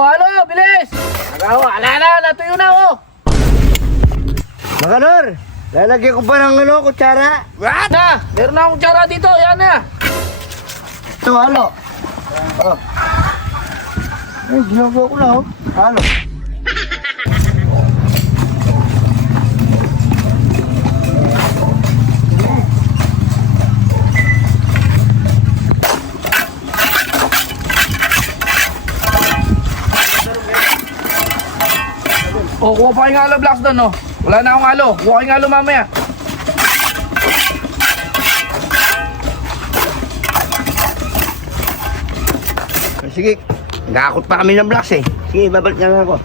Oh, halo, bilis! Agaw, ala na, natuyo na oh! Makanor, lalagyan ko pa ng kutsara. What? Na, meron na akong kutsara dito, yan na! Ito, halo. Oh. Eh, ginagawa ko na, oh. Halo. Oh, kuha pa kayong halo, Blacks doon, oh. Wala na akong halo. Kuha kayong halo mamaya. Sige, nagakot pa kami ng blocks eh. Sige, babalik na lang ako.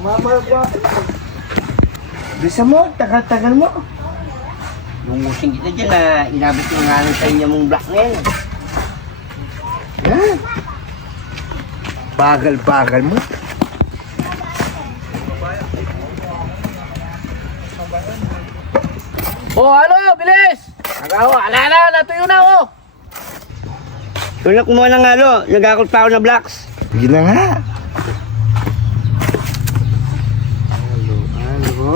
Umabalik ko. Bisa mo, tagal-tagal mo. Lumusin kita dyan na inabot yung nga sa inyo mong block ngayon. Yan. Bagal-bagal mo. Oh, halo, bilis! Agaw, ala na, natuyo na oh! Kung na kumuha ng halo, nagakot pa ako ng blocks. Yun na nga. Halo.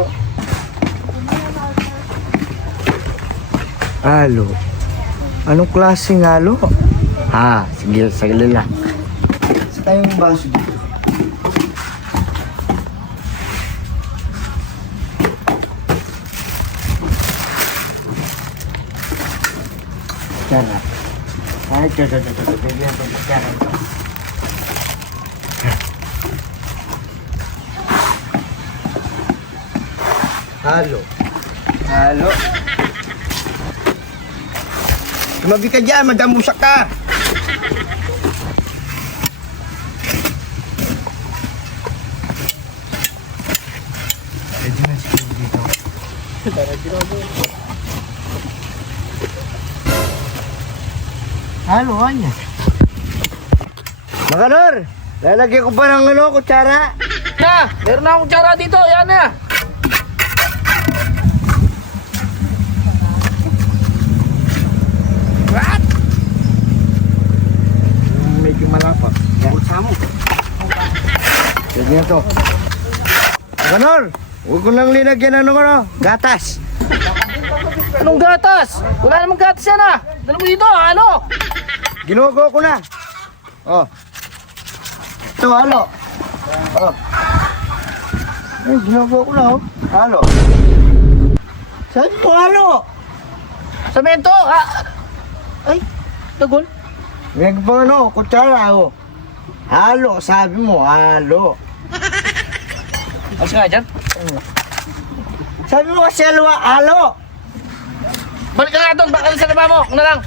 Halo. Anong klaseng halo? Ha, sige, sagli lang. Sa tayong baso dito. Tara. Ay, ito. Bigyan ko sa tara ito. Halo. Halo. Tumabi ka dyan, madamusak ka. Pwede na siguro dito. Halo, anya. Makanor, lalagyan ko pa ng kutsara. Na, meron na akong kutsara dito, yan na! What? Medyo malapa. Buksa mo. Pwede na to. Makanor, huwag ko lang linagyan ng gatas. Anong gatas? Wala namang gatas yan ah! Dala mo dito, halo! Ginugo ko na. Oh. Ito, halo. Oh. Eh, ginugo ko na, oh. Halo. Saan mo, halo? Samento! Ah. Ay, tagol. May pa kutsara, oh. Halo, sabi mo, halo. Mas nga dyan. Sabi mo kasi halo. Balik ka nga doon, baka sa laba mo. Ano lang?